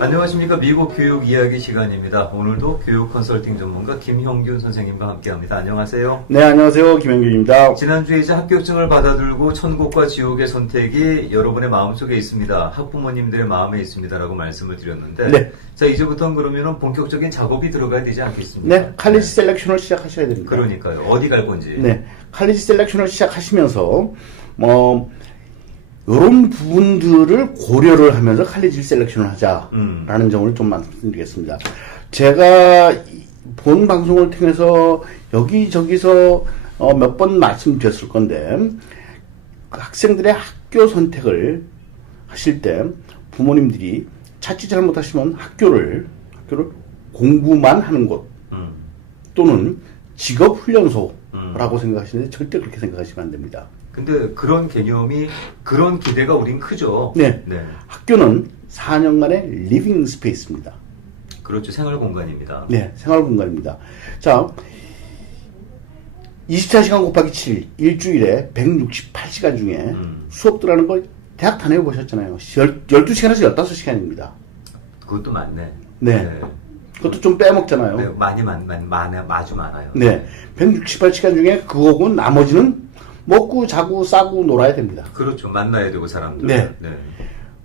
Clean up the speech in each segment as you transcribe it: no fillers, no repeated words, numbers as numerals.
안녕하십니까. 미국 교육 이야기 시간입니다. 오늘도 교육 컨설팅 전문가 김형균 선생님과 함께합니다. 안녕하세요. 네, 안녕하세요. 김형균입니다. 지난주에 이제 합격증을 받아들고 천국과 지옥의 선택이 여러분의 마음속에 있습니다. 학부모님들의 마음에 있습니다라고 말씀을 드렸는데 네. 자, 이제부터는 그러면은 본격적인 작업이 들어가야 되지 않겠습니까? 네, 칼리지 셀렉션을 시작하셔야 됩니다. 그러니까요. 어디 갈 건지. 네, 칼리지 셀렉션을 시작하시면서 이런 부분들을 고려를 하면서 칼리지 셀렉션을 하자라는 점을 좀 말씀드리겠습니다. 제가 본 방송을 통해서 여기저기서 몇 번 말씀드렸을 건데 학생들의 학교 선택을 하실 때 부모님들이 자칫 잘못하시면 학교를 공부만 하는 곳 또는 직업훈련소라고 생각하시는데 절대 그렇게 생각하시면 안 됩니다. 근데 그런 개념이, 그런 기대가 우린 크죠. 네. 학교는 4년간의 리빙 스페이스입니다. 그렇죠. 생활 공간입니다. 네, 생활 공간입니다. 자, 24시간 곱하기 7, 일주일에 168시간 중에 수업 들어가는 거 대학 다녀 보셨잖아요. 12시간에서 15시간입니다. 그것도 많네. 네. 그것도 좀 빼먹잖아요. 네, 아주 많아요. 네. 168시간 중에 그거고 나머지는 먹고 자고 싸고 놀아야 됩니다. 그렇죠. 만나야 되고 사람들. 네.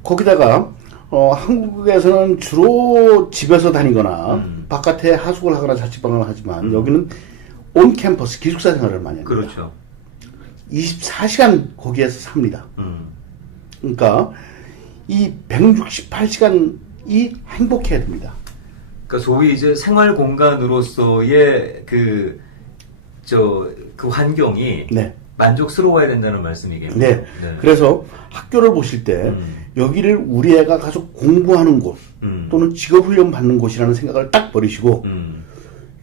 거기다가 한국에서는 주로 집에서 다니거나 바깥에 하숙을 하거나 자취방을 하지만 여기는 온 캠퍼스 기숙사 생활을 많이 합니다. 그렇죠. 24시간 거기에서 삽니다. 그러니까 이 168시간이 행복해야 됩니다. 그러니까 소위 이제 생활 공간으로서의 그 환경이 네. 만족스러워야 된다는 말씀이겠네요. 네. 그래서 학교를 보실 때 여기를 우리 애가 가서 공부하는 곳 또는 직업훈련 받는 곳이라는 생각을 딱 버리시고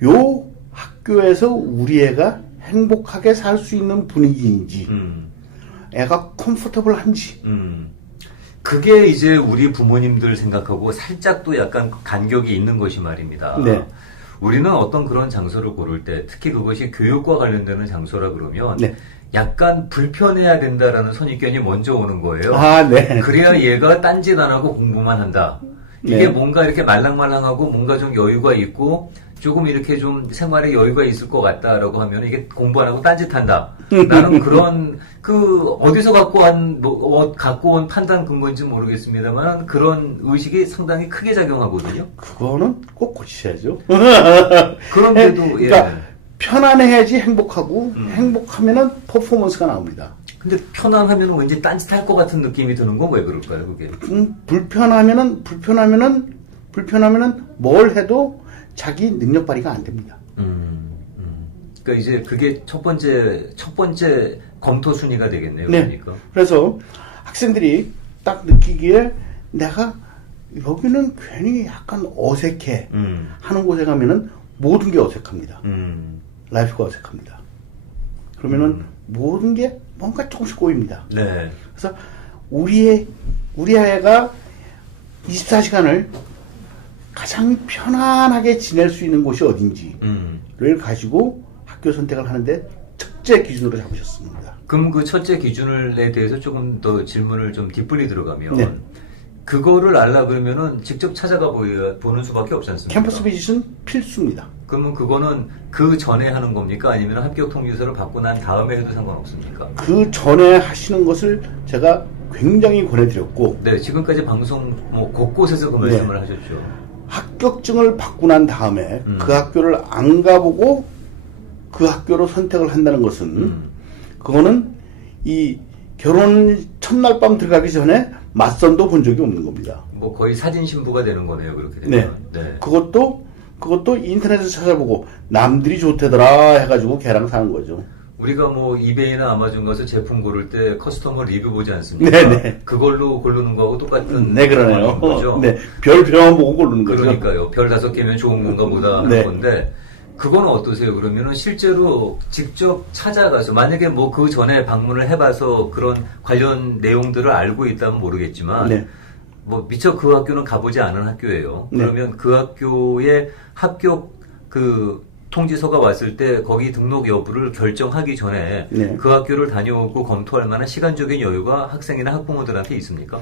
요 학교에서 우리 애가 행복하게 살 수 있는 분위기인지 애가 컴포터블한지 그게 이제 우리 부모님들 생각하고 살짝 또 약간 간격이 있는 것이 말입니다. 네. 우리는 어떤 그런 장소를 고를 때 특히 그것이 교육과 관련되는 장소라 그러면 네. 약간 불편해야 된다라는 선입견이 먼저 오는 거예요. 네. 그래야 얘가 딴짓 안 하고 공부만 한다. 이게 네. 뭔가 이렇게 말랑말랑하고 뭔가 좀 여유가 있고 조금 이렇게 좀 생활에 여유가 있을 것 같다라고 하면 이게 공부 안 하고 딴짓한다. 나는 그런 어디서 갖고 온 판단 근거인지 모르겠습니다만 그런 의식이 상당히 크게 작용하거든요. 그거는 꼭 고치셔야죠. 그런데도 그러니까 편안해야지 행복하고 행복하면은 퍼포먼스가 나옵니다. 근데 편안하면 왠지 딴짓할 것 같은 느낌이 드는 건 왜 그럴까요, 그게? 불편하면은 뭘 해도 자기 능력 발휘가 안 됩니다. 그러니까 이제 그게 첫 번째 검토 순위가 되겠네요. 네. 그러니까. 그래서 학생들이 딱 느끼기에 내가 여기는 괜히 약간 어색해 하는 곳에 가면은 모든 게 어색합니다. 라이프가 어색합니다. 그러면은 모든 게 뭔가 조금씩 꼬입니다. 네. 그래서 우리 아이가 24시간을 가장 편안하게 지낼 수 있는 곳이 어딘지를 가지고 학교 선택을 하는데 첫째 기준으로 잡으셨습니다. 그럼 그 첫째 기준에 대해서 조금 더 질문을 좀 뒷분이 들어가면 네. 그거를 알라 그러면은 직접 찾아가 보는 수밖에 없지 않습니까? 캠퍼스 비짓은 필수입니다. 그러면 그거는 그 전에 하는 겁니까? 아니면 합격 통지서를 받고 난 다음에 해도 상관없습니까? 그 전에 하시는 것을 제가 굉장히 권해드렸고 네, 지금까지 방송 곳곳에서 그 말씀을 하셨죠. 합격증을 받고 난 다음에 그 학교를 안 가보고 그 학교로 선택을 한다는 것은 그거는 이 결혼 첫날 밤 들어가기 전에 맞선도 본 적이 없는 겁니다. 뭐 거의 사진 신부가 되는 거네요, 그렇게 되면. 네. 그것도 인터넷에서 찾아보고 남들이 좋대더라 해가지고 걔랑 사는 거죠. 우리가 뭐 이베이나 아마존 가서 제품 고를 때 커스터머 리뷰 보지 않습니까? 네네. 그걸로 고르는 거하고 똑같은 네, 그러네요. 거죠. 네, 별표만 보고 고르는 거죠. 그러니까요. 별 5개면 좋은 건가 보다 하는 네. 건데 그건 어떠세요? 그러면은 실제로 직접 찾아가서 만약에 뭐 그 전에 방문을 해봐서 그런 관련 내용들을 알고 있다면 모르겠지만 네. 뭐 미처 그 학교는 가보지 않은 학교예요. 네. 그러면 그 학교의 합격 그 통지서가 왔을 때 거기 등록 여부를 결정하기 전에 네. 그 학교를 다녀오고 검토할 만한 시간적인 여유가 학생이나 학부모들한테 있습니까?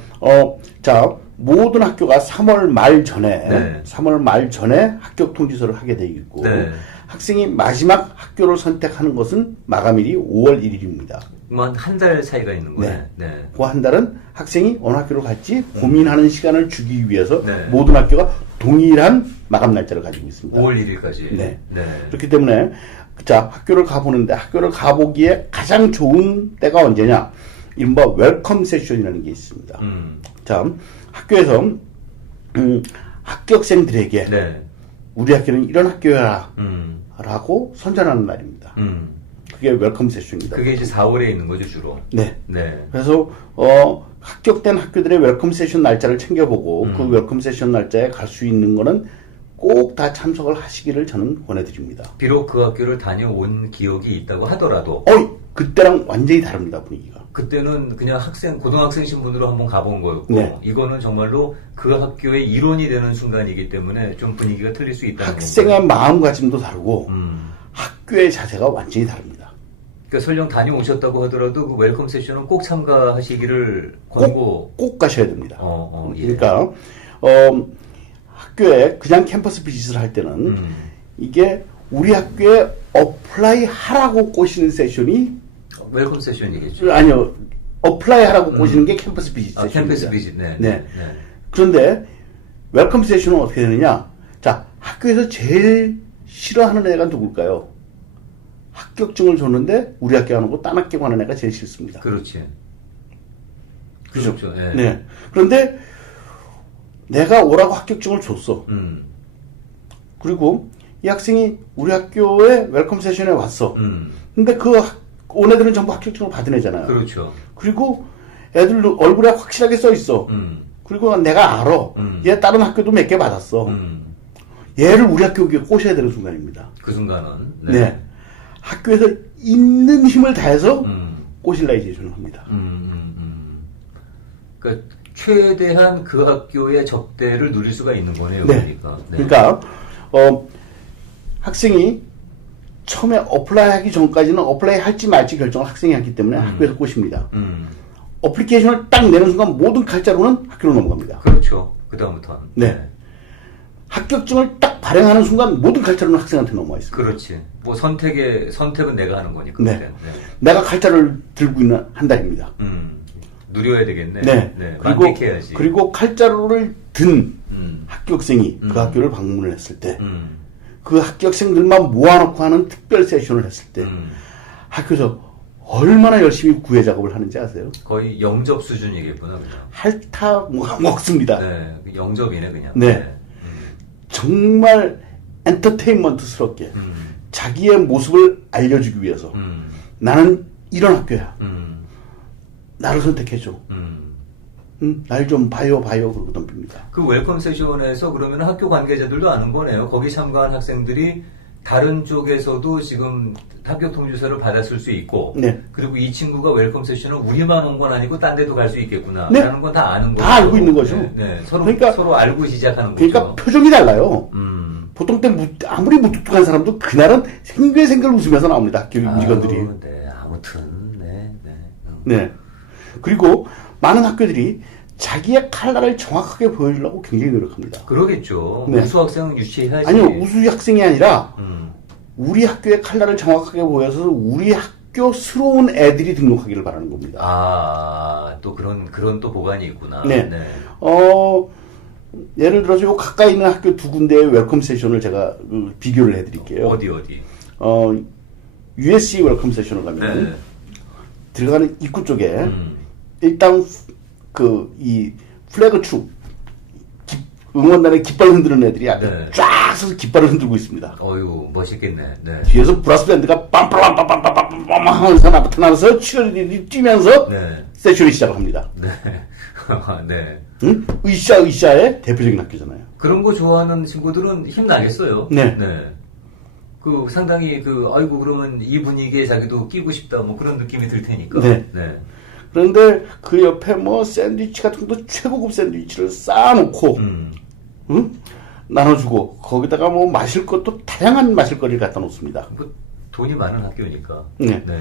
자, 모든 학교가 3월 말 전에, 네. 3월 말 전에 합격 통지서를 하게 돼 있고, 네. 학생이 마지막 학교를 선택하는 것은 마감일이 5월 1일입니다. 한 달 차이가 있는 거네. 네. 네. 그 한 달은 학생이 어느 학교를 갈지 고민하는 시간을 주기 위해서 네. 모든 학교가 동일한 마감 날짜를 가지고 있습니다. 5월 1일까지. 네. 네. 그렇기 때문에 자, 학교를 가보는데 학교를 가보기에 가장 좋은 때가 언제냐? 이른바 웰컴 세션이라는 게 있습니다. 자, 학교에서 합격생들에게 네. 우리 학교는 이런 학교야 라고 선전하는 날입니다. 그게 웰컴 세션입니다. 그게 이제 4월에 있는 거죠, 주로. 네. 네. 그래서 합격된 학교들의 웰컴 세션 날짜를 챙겨보고 그 웰컴 세션 날짜에 갈 수 있는 거는 꼭 다 참석을 하시기를 저는 권해드립니다. 비록 그 학교를 다녀온 기억이 있다고 하더라도 그때랑 완전히 다릅니다, 분위기가. 그때는 그냥 고등학생 신분으로 한번 가본 거였고 네. 이거는 정말로 그 학교의 일원이 되는 순간이기 때문에 좀 분위기가 틀릴 수 있다는 학생의 건가요? 마음가짐도 다르고 학교의 자세가 완전히 다릅니다. 그러니까 설령 다녀오셨다고 하더라도 그 웰컴 세션은 꼭 참가하시기를 권고. 꼭 가셔야 됩니다. 예. 그러니까 학교에 그냥 캠퍼스 비짓을 할 때는 이게 우리 학교에 어플라이 하라고 꼬시는 세션이 웰컴 세션이겠죠. 아니요. 어플라이 하라고 꼬시는 게 캠퍼스 비짓 세션입니다. 캠퍼스 비짓. 네. 네. 그런데 웰컴 세션은 어떻게 되느냐? 자, 학교에서 제일 싫어하는 애가 누굴까요? 합격증을 줬는데 우리 학교 안 오고 딴 학교 가는 애가 제일 싫습니다. 그렇지. 그죠? 그렇죠. 네. 네. 그런데 내가 오라고 합격증을 줬어. 그리고 이 학생이 우리 학교에 웰컴 세션에 왔어. 근데 온 애들은 전부 합격증을 받은 애잖아요. 그렇죠. 그리고 애들 얼굴에 확실하게 써 있어. 그리고 내가 알아. 얘 다른 학교도 몇 개 받았어. 얘를 우리 학교에 꼬셔야 되는 순간입니다. 그 순간은. 네. 학교에서 있는 힘을 다해서 꼬실라이제이션을 합니다. 그러니까 최대한 그 학교의 접대를 누릴 수가 있는 거네요. 네. 그러니까. 네. 그러니까 학생이 처음에 어플라이 하기 전까지는 어플라이 할지 말지 결정을 학생이 하기 때문에 학교에서 꼬십니다. 어플리케이션을 딱 내는 순간 모든 칼자루는 학교로 넘어갑니다. 그렇죠. 그 다음부터는. 네. 합격증을 딱 발행하는 순간 모든 칼자루는 학생한테 넘어와 있습니다. 그렇지. 뭐 선택은 내가 하는 거니까. 네. 그때. 네. 내가 칼자루를 들고 있는 한 달입니다. 누려야 되겠네. 네. 만끽해야지. 그리고 칼자루를 든 합격생이 그 학교를 방문을 했을 때, 그 합격생들만 모아놓고 하는 특별 세션을 했을 때, 학교에서 얼마나 열심히 구애 작업을 하는지 아세요? 거의 영접 수준이겠구나, 그냥. 핥아 먹습니다. 네. 영접이네, 그냥. 네. 정말 엔터테인먼트스럽게 자기의 모습을 알려주기 위해서 나는 이런 학교야. 나를 선택해줘. 날 좀 봐요 그러고 덤빕니다. 그 웰컴 세션에서 그러면 학교 관계자들도 아는 거네요. 거기 참가한 학생들이 다른 쪽에서도 지금 합격 통지서를 받았을 수 있고, 네. 그리고 이 친구가 웰컴 세션은 우리만 온 건 아니고 딴 데도 갈 수 있겠구나. 네. 라는 건 다 아는 거죠. 다 알고 있는 거죠. 네. 그러니까- 서로 알고 시작하는 그러니까 거죠. 표정이 달라요. 보통 때 아무리 무뚝뚝한 사람도 그날은 생글생글 웃으면서 나옵니다. 학교 임직원들이. 네, 아무튼, 네. 네. 그리고 많은 학교들이 자기의 칼날을 정확하게 보여주려고 굉장히 노력합니다. 그러겠죠. 네. 우수 학생은 유치해야지. 아니요, 우수 학생이 아니라 우리 학교의 칼날을 정확하게 보여서 우리 학교스러운 애들이 등록하기를 바라는 겁니다. 또 그런 또 보관이 있구나. 네. 예를 들어서 요 가까이 있는 학교 두 군데의 웰컴 세션을 제가 비교를 해드릴게요. 어디? USC 웰컴 세션을 가면 네. 들어가는 입구 쪽에 일단 이 플래그 축 응원단의 깃발 흔드는 애들이 앞에 네. 쫙 서서 깃발을 흔들고 있습니다. 어유 멋있겠네. 네. 뒤에서 브라스 밴드가 빰빰빰빰빰빰빰 하면서 나타나서 치어리들이 뛰면서 네. 세션이 시작을 합니다. 네. 네. 응? 으쌰의 대표적인 학교잖아요. 그런 거 좋아하는 친구들은 힘나겠어요. 네. 그 상당히 아이고 그러면 이 분위기에 자기도 끼고 싶다 뭐 그런 느낌이 들 테니까. 네. 그런데 그 옆에 뭐 샌드위치 같은 것도 최고급 샌드위치를 쌓아놓고, 응? 나눠주고 거기다가 뭐 마실 것도 다양한 마실 거리를 갖다 놓습니다. 뭐 돈이 많은 학교니까. 네. 네.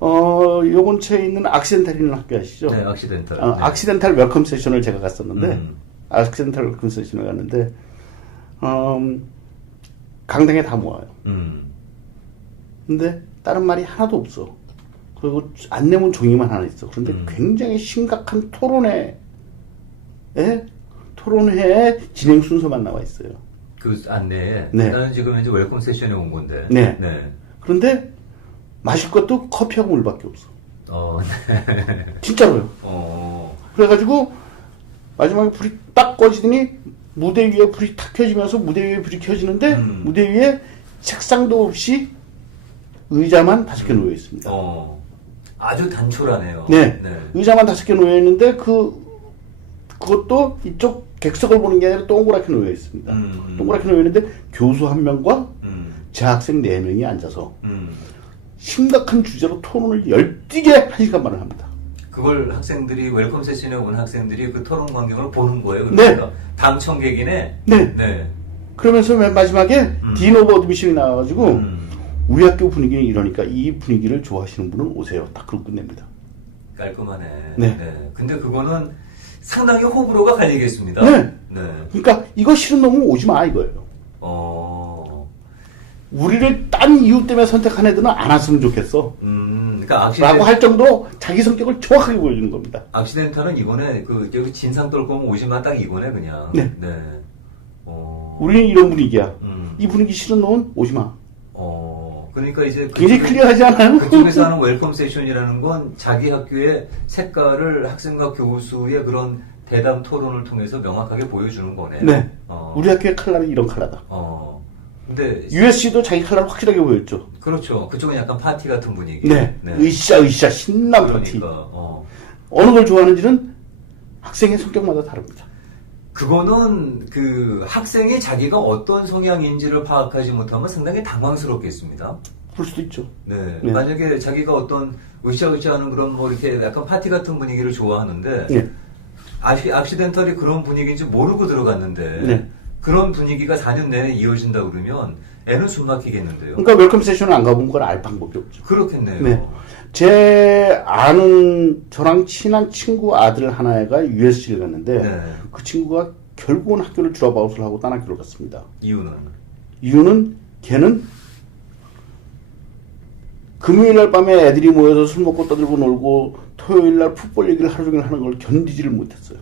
요 근처에 있는 악시덴탈이라는 학교 아시죠? 네, 악시덴탈. 네. 악시덴탈 웰컴 세션을 제가 갔었는데, 악시덴탈 웰컴 세션을 갔는데, 강당에 다 모아요. 근데 다른 말이 하나도 없어. 그리고 안내문 종이만 하나 있어. 그런데 굉장히 심각한 토론회의 진행 순서만 나와 있어요. 그 안내에. 네. 나는 지금 이제 웰컴 세션에 온 건데. 네. 네. 그런데 마실 것도 커피하고 물밖에 없어. 네. 진짜로요. 그래가지고 마지막에 불이 딱 꺼지더니 무대 위에 불이 탁 켜지면서 무대 위에 불이 켜지는데 무대 위에 책상도 없이 의자만 5개 놓여 있습니다. 아주 단촐하네요. 네. 네. 의자만 5개 놓여 있는데 그것도 이쪽 객석을 보는 게 아니라 동그랗게 놓여 있습니다. 동그랗게 놓여 있는데 교수 한 명과 재학생 4명이 앉아서 심각한 주제로 토론을 열띠게 1시간만을 합니다. 그걸 학생들이 웰컴 세션에 온 학생들이 그 토론 광경을 보는 거예요. 그러니까 네. 방청객이네. 네. 네. 그러면서 맨 마지막에 딘 오브 어드미션이 나와가지고 우리 학교 분위기는 이러니까 이 분위기를 좋아하시는 분은 오세요. 딱 그러고 끝냅니다. 깔끔하네. 네. 네. 근데 그거는 상당히 호불호가 갈리겠습니다. 네. 네. 그러니까 이거 싫은 놈은 오지 마 이거예요. 우리를 딴 이유 때문에 선택한 애들은 안 왔으면 좋겠어. 그러니까 라고 할 정도로 자기 성격을 정확하게 보여주는 겁니다. 악시덴탈은 이거네. 여기 진상 떨고 오면 오지마 딱 이거네 그냥. 네. 네. 우리는 이런 분위기야. 이 분위기 싫은 놈은 오지 마. 그러니까 이제 굉장히 클리어하지 않아요? 그쪽에서 하는 웰컴 세션이라는 건 자기 학교의 색깔을 학생과 교수의 그런 대담 토론을 통해서 명확하게 보여주는 거네. 네. 우리 학교의 컬러는 이런 컬러다. 근데 USC도 자기 컬러를 확실하게 보였죠. 그렇죠. 그쪽은 약간 파티 같은 분위기. 네. 으쌰 신난 파티. 그러니까, 어느 걸 좋아하는지는 학생의 성격마다 다릅니다. 그거는 그 학생이 자기가 어떤 성향인지를 파악하지 못하면 상당히 당황스럽겠습니다. 그럴 수도 있죠. 네. 네. 만약에 자기가 어떤 으쌰으쌰하는 그런 뭐 이렇게 약간 파티 같은 분위기를 좋아하는데 네. 악시덴탈이 그런 분위기인지 모르고 들어갔는데 네. 그런 분위기가 4년 내내 이어진다 그러면 애는 숨 막히겠는데요. 그러니까 웰컴 세션을 안 가본 걸 알 방법이 없죠. 그렇겠네요. 네. 제 아는 저랑 친한 친구 아들 하나가 USC를 갔는데 네. 그 친구가 결국은 학교를 드롭아웃을 하고 딴 학교를 갔습니다. 이유는 걔는 금요일날 밤에 애들이 모여서 술 먹고 떠들고 놀고 토요일날 풋볼 얘기를 하루 종일 하는 걸 견디지를 못했어요.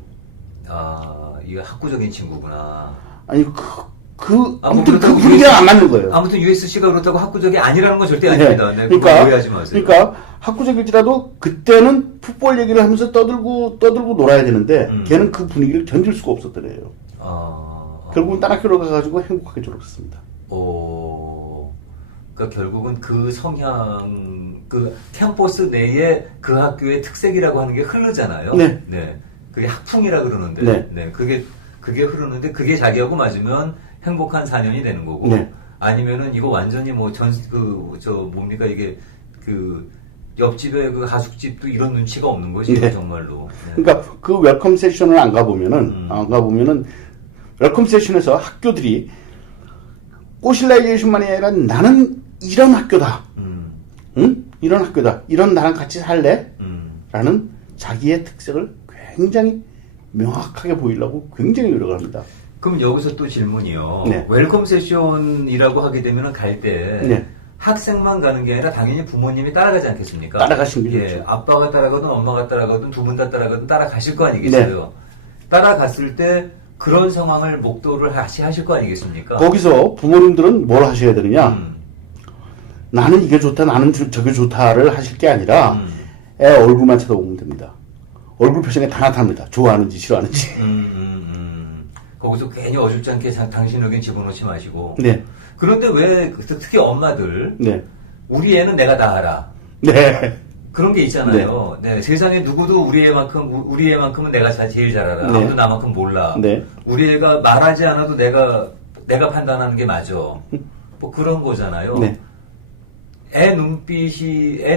이게 학구적인 친구구나. 아니 아무튼 그 그렇다고 분위기랑 안 맞는 거예요. 아무튼 USC가 그렇다고 학구적이 아니라는 건 절대 아닙니다. 네, 그러니까 오해하지 마세요. 그러니까 학구적일지라도 그때는 풋볼 얘기를 하면서 떠들고 놀아야 되는데 걔는 그 분위기를 견딜 수가 없었던 애예요. 결국은 딴 학교로 가가지고 행복하게 졸업했습니다. 그러니까 결국은 그 성향, 그 캠퍼스 내에 그 학교의 특색이라고 하는 게 흐르잖아요. 네. 그게 학풍이라 그러는데, 네. 그게 흐르는데 그게 자기하고 맞으면 행복한 4년이 되는 거고, 네. 아니면은 이거 완전히 뭐 뭡니까 이게 옆집에 그 하숙집도 이런 눈치가 없는 거지 네. 정말로. 네. 그러니까 그 웰컴 세션을 안 가보면은 웰컴 세션에서 학교들이 꼬실라이제이션만이 아니라 나는 이런 학교다. 응? 이런 학교다. 이런 나랑 같이 살래? 라는 자기의 특색을 굉장히 명확하게 보이려고 굉장히 노력을 합니다. 그럼 여기서 또 질문이요. 네. 웰컴 세션이라고 하게 되면 갈 때 네. 학생만 가는 게 아니라 당연히 부모님이 따라가지 않겠습니까? 따라가시는 게 좋죠. 아빠가 따라가든 엄마가 따라가든 두 분 다 따라가든 따라가실 거 아니겠어요? 네. 따라갔을 때 그런 상황을 목도를 하실 거 아니겠습니까? 거기서 부모님들은 뭘 하셔야 되느냐? 나는 이게 좋다, 나는 저게 좋다를 하실 게 아니라 애 얼굴만 쳐다보면 됩니다. 얼굴 표정에 다 나타납니다. 좋아하는지 싫어하는지. 거기서 괜히 어줍지 않게 당신 의견 집어넣지 마시고. 네. 그런데 왜 특히 엄마들 네. 우리 애는 내가 다 알아. 네. 그런 게 있잖아요. 네. 세상에 누구도 우리 애만큼은 내가 제일 잘 알아. 네. 아무도 나만큼 몰라. 네. 우리 애가 말하지 않아도 내가 판단하는 게 맞아. 뭐 그런 거잖아요. 네. 애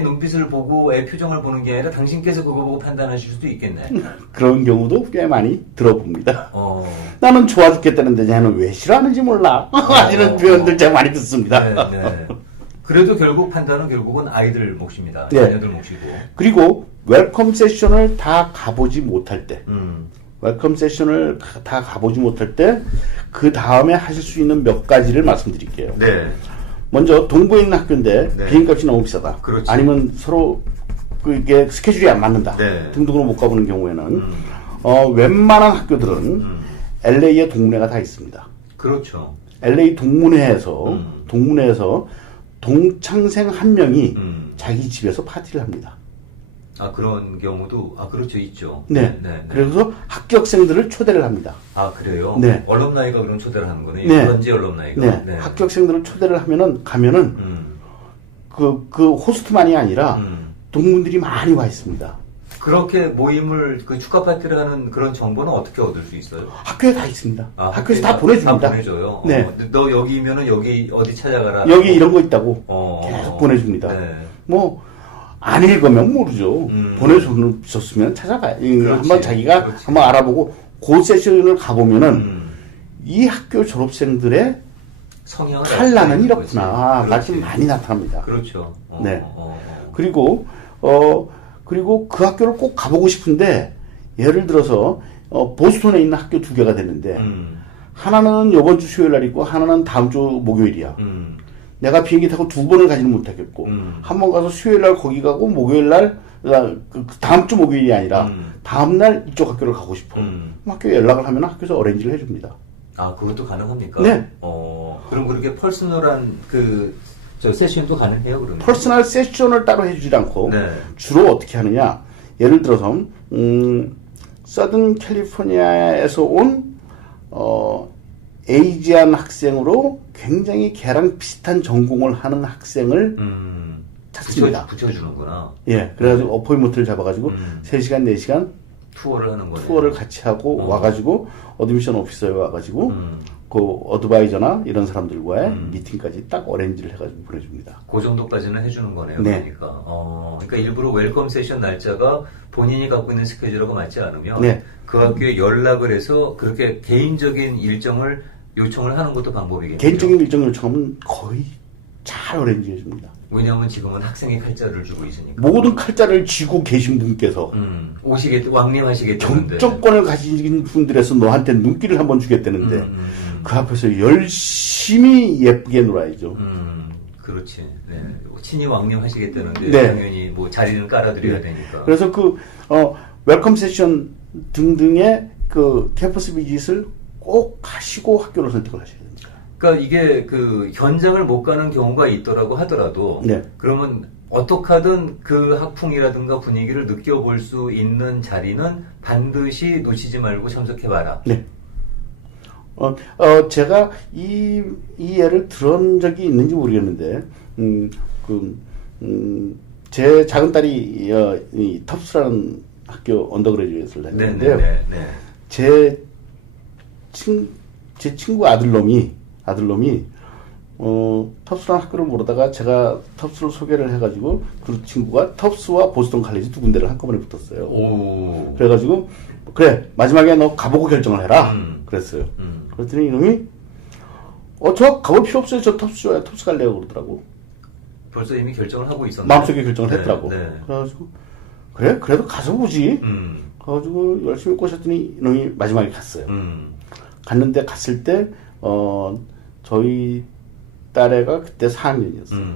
눈빛을 보고 애 표정을 보는 게 아니라 당신께서 그거 보고 판단하실 수도 있겠네. 그런 경우도 꽤 많이 들어봅니다. 나는 좋아 죽겠다는데 쟤는 왜 싫어하는지 몰라. 이런 표현들 제가 많이 듣습니다. 네, 네. 그래도 결국 판단은 결국은 아이들 몫입니다. 네. 자녀들 몫이고. 그리고 웰컴 세션을 다 가보지 못할 때, 웰컴 세션을 다 가보지 못할 때, 그 다음에 하실 수 있는 몇 가지를 말씀드릴게요. 네. 먼저 동부에 있는 학교인데 네. 비행값이 너무 비싸다. 그렇지. 아니면 서로 그게 스케줄이 안 맞는다. 네. 등등으로 못 가보는 경우에는 웬만한 학교들은 LA에 동문회가 다 있습니다. 그렇죠. LA 동문회에서 동창생 한 명이 자기 집에서 파티를 합니다. 아, 그런 경우도, 그렇죠, 있죠. 네. 그래서 학교학생들을 초대를 합니다. 아, 그래요? 네. 얼럼나이가 그럼 초대를 하는 거네. 네. 현지 얼럼나이가. 네. 네. 학교학생들을 초대를 가면은 그 호스트만이 아니라 동문들이 많이 와 있습니다. 그렇게 모임을, 축하 파티를 하는 그런 정보는 어떻게 얻을 수 있어요? 학교에 다 있습니다. 아, 학교에서 다 보내줍니다. 다 보내줘요. 네. 너 여기면은 여기 어디 찾아가라. 여기 이런 거 있다고 계속 보내줍니다. 네. 안 읽으면 모르죠. 보내줬으면 찾아봐요. 한번 자기가 그렇지. 한번 알아보고 그 세션을 가보면은 이 학교 졸업생들의 성향을 칼라는 이렇구나. 그렇지. 가 좀 많이 나타납니다. 그렇죠. 네. 그리고 그 학교를 꼭 가보고 싶은데 예를 들어서 보스턴에 있는 학교 두 개가 되는데 하나는 이번 주 수요일 날 있고 하나는 다음 주 목요일이야. 내가 비행기 타고 두 번을 가지는 못하겠고 한 번 가서 수요일 날 거기 가고 목요일 날 다음 주 목요일이 아니라 다음 날 이쪽 학교를 가고 싶어. 그럼 학교에 연락을 하면 학교에서 어레인지를 해줍니다. 아, 그것도 가능합니까? 네. 그럼 그렇게 퍼스널한 세션도 가능해요, 그러면? 퍼스널 세션을 따로 해주지 않고 네. 주로 어떻게 하느냐? 예를 들어서 서든 캘리포니아에서 온 에이지안 학생으로 굉장히 걔랑 비슷한 전공을 하는 학생을 찾습니다. 붙여주는구나. 예, 그래가지고 어포인먼트를 잡아가지고 3시간, 4시간 투어를 하는 거네. 투어를 같이 하고 와가지고 어드미션 오피서에 와가지고 그 어드바이저나 이런 사람들과의 미팅까지 딱 어레인지를 해가지고 보내줍니다. 그 정도까지는 해주는 거네요. 네. 그러니까. 그러니까 일부러 웰컴 세션 날짜가 본인이 갖고 있는 스케줄하고 맞지 않으면 네. 그 학교에 연락을 해서 그렇게 개인적인 일정을 요청을 하는 것도 방법이겠네요. 개인적인 일정 요청하면 거의 잘 어레인지 해줍니다. 왜냐하면 지금은 학생이 칼자를 주고 있으니까. 모든 칼자를 쥐고 계신 분께서 왕림하시겠다는데. 정권을 가진 분들에서 너한테 눈길을 한번 주겠다는데 그 앞에서 열심히 예쁘게 놀아야죠. 그렇지. 네. 친히 왕림하시겠다는데 네. 당연히 뭐 자리는 깔아드려야 되니까. 그래서 웰컴 세션 등등의 캠퍼스 비짓을 꼭 하시고 학교를 선택을 하셔야 됩니다. 그러니까 이게 현장을 못 가는 경우가 있더라고 하더라도 네. 그러면 어떻게 하든 그 학풍이라든가 분위기를 느껴볼 수 있는 자리는 반드시 놓치지 말고 참석해봐라. 네. 제가 이 예를 들은 적이 있는지 모르겠는데, 제 작은 딸이 이 텁스라는 학교 언더그레듀에이트를 다녔는데요. 제 친구 아들놈이 텁스라는 학교를 모르다가 제가 텁스를 소개를 해가지고 그 친구가 텁스와 보스턴 칼리지 두 군데를 한꺼번에 붙었어요. 오. 그래가지고 그래 마지막에 너 가보고 결정을 해라. 그랬어요. 그랬더니 이놈이 저 가볼 필요 없어요. 저 텁스 좋아요. 텁스 갈래요 그러더라고. 벌써 이미 결정을 하고 있었는데 마음속에 결정을 했더라고. 네. 그래가지고 그래 그래도 가서 보지. 그래가지고 열심히 꼬셨더니 이놈이 마지막에 갔어요. 갔는데 갔을 때 저희 딸애가 그때 4학년이었어요.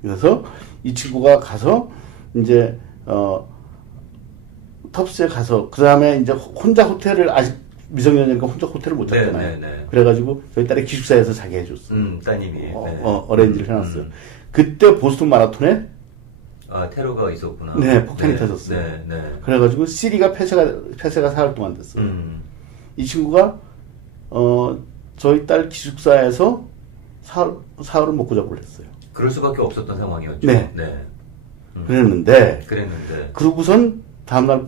그래서 이 친구가 가서 이제 텁스에 가서 그 다음에 이제 혼자 호텔을 아직 미성년이니까 혼자 호텔을 못 잡잖아요. 그래가지고 저희 딸이 기숙사에서 자게 해줬어. 따님이 어레인지를 해놨어요. 그때 보스턴 마라톤에 테러가 있었구나. 네, 폭탄이 터졌어요. 그래가지고 시리가 폐쇄가 사흘 동안 됐어요. 이 친구가 저희 딸 기숙사에서 사흘을 먹고 자고 그랬어요. 그럴 수밖에 없었던 상황이었죠. 네. 그랬는데 그러고선 다음날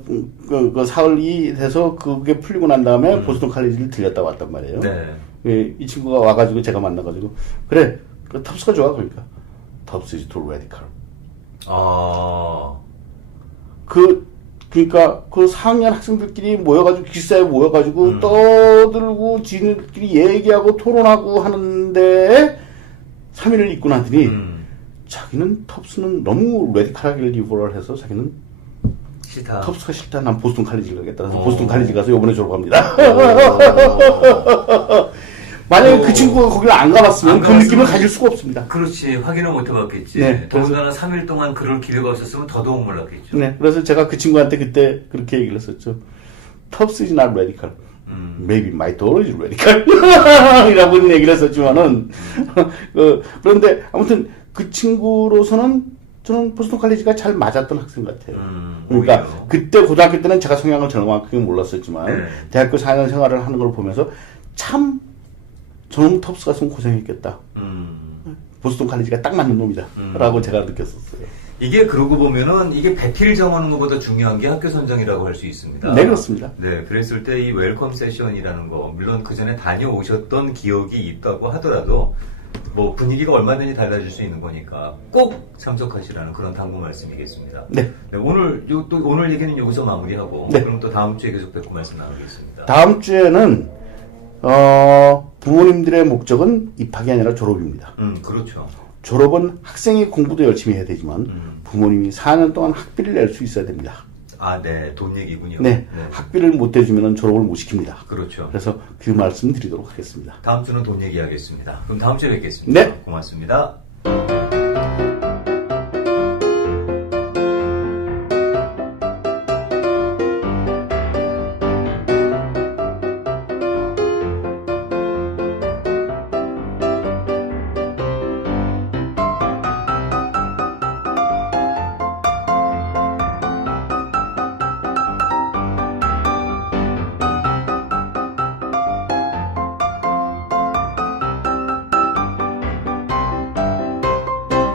그 사흘이 돼서 그게 풀리고 난 다음에 보스턴 칼리지를 들렸다 왔단 말이에요. 이 친구가 와가지고 제가 만나가지고 그래 텁스가 좋아 그러니까 Tubbs is too radical. 아, 그러니까 그 4학년 학생들끼리 모여가지고 기사에 모여가지고 떠들고 지들끼리 얘기하고 토론하고 하는데 3일을 있고 나더니 자기는 텁스는 너무 레디칼하게 리버럴해서 자기는 싫다. 텁스가 싫다. 난 보스턴 칼리지를 가겠다. 그래서 보스턴 칼리지 가서 이번에 졸업합니다. 만약에 그 친구가 거기를 안 가봤으면 그 느낌을 가질 수가 없습니다. 그렇지. 확인을 못 해봤겠지. 네, 더군다나 3일 동안 그럴 기회가 없었으면 더더욱 몰랐겠죠. 네, 그래서 제가 그 친구한테 그때 그렇게 얘기를 했었죠. Tubbs is not radical. Maybe my daughter is radical. 이라고 얘기를 했었지만은, 그런데 아무튼 그 친구로서는 저는 보스턴 칼리지가 잘 맞았던 학생 같아요. 그러니까 오히려. 그때 고등학교 때는 제가 성향을 정확하게 몰랐었지만, 네. 대학교 4년 생활을 하는 걸 보면서 참 저놈 텁스 갔으면 고생했겠다. 보스턴 칼리지가 딱 맞는 놈이다. 라고 제가 느꼈었어요. 이게 그러고 보면은 이게 배필 정하는 것보다 중요한 게 학교 선정이라고 할 수 있습니다. 네, 그렇습니다. 네, 그랬을 때 이 웰컴 세션이라는 거, 물론 그 전에 다녀오셨던 기억이 있다고 하더라도 뭐 분위기가 얼마든지 달라질 수 있는 거니까 꼭 참석하시라는 그런 당부 말씀이겠습니다. 네. 네, 오늘 얘기는 여기서 마무리하고 네. 그럼 또 다음 주에 계속 뵙고 말씀 나누겠습니다. 다음 주에는 부모님들의 목적은 입학이 아니라 졸업입니다. 그렇죠. 졸업은 학생이 공부도 열심히 해야 되지만 부모님이 4년 동안 학비를 낼 수 있어야 됩니다. 아, 네, 돈 얘기군요. 네, 학비를 못 대주면 졸업을 못 시킵니다. 그렇죠. 그래서 그 말씀 드리도록 하겠습니다. 다음 주는 돈 얘기하겠습니다. 그럼 다음 주에 뵙겠습니다. 네. 고맙습니다.